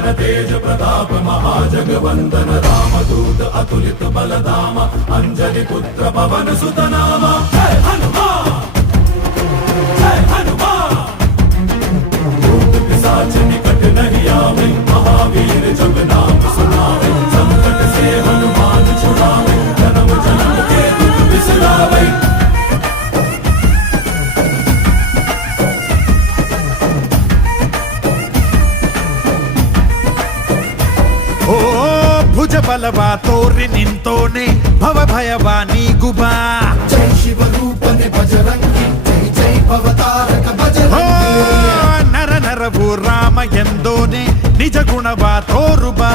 पवन तेज प्रताप महाजगवंदन रामदूत अतुलित बलधाम अंजलि पुत्र पवन सुत नाम जय हनुमान जय हनुमान। भूत पिशाच निकट नहीं आवे महावीर जब नाम सुनावे संकट से हनुमान छुड़ावे जन्म जन्म के दुख बिसरावे। ಓ ಭುಜ ಬಲವ ತೋರಿ ನಿಂತೋನೆ ಭವ ಭಯವ ನೀಗುಬಾ ಜೈ ಶಿವ ರೂಪನೆ ಬಜರಂಗಿ ಜೈ ಜೈ ಭವತಾರಕ ಓ ಬಜರಂಗಿ ನರ ನರವು ರಾಮ ಎಂದೋನೆ ನಿಜ ಗುಣವ ತೋರುಬಾ